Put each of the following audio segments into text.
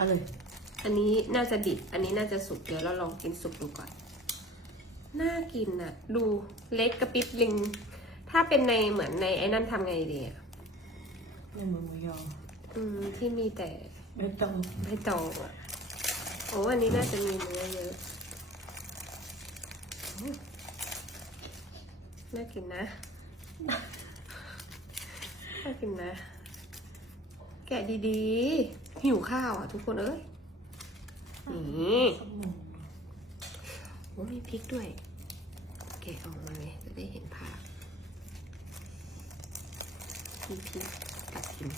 เอาเลยอันนี้น่าจะดิบ อันนี้น่าจะสุก เดี๋ยวเราลองกินสุกดูก่อน น่ากินอะดูเล็กกระปิบลิง ถ้าเป็นในเหมือนในไอ้นั่นทำไงดีอะเนี่ยมือหมูยออืมที่มีแต่ไม่ต้องใบตองอะโอ้อันนี้น่าจะมีเนื้อเยอะโอ้น่ากินนะ น่ากินนะ แกะดีๆ หิวข้าวอะ ทุกคนเอ้ยนี่สักหมูโอ้มีพริกด้วยแกะออกมาเลยจะได้เห็นภาพมีพริกตัดกิน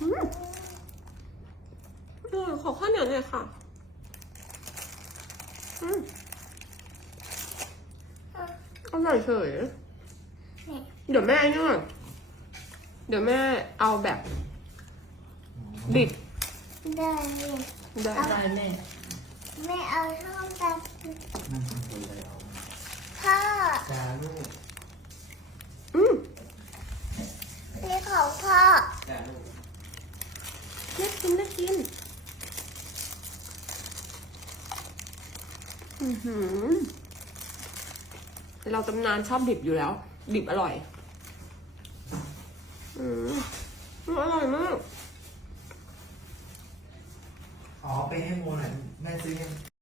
อืมอร่อยขอข้าวเหนียวหน่อยค่ะ อืมอร่อยเฉยเดี๋ยวแม่เนี่ยเดี๋ยวแม่เอาแบบ ดิบได้เลยได้ได้แน่ไม่เอาส้มตำนั่งทำคนเลยเอาพ่อจ้าลูกอืมนี่ของพ่อจ้าลูกน่ากินน่ากิน อือหือ เราตำนานชอบดิบอยู่แล้ว ดิบอร่อย อืมอร่อยมาก อ๋อไปให้โมหน่อยแม่ซื้อยัง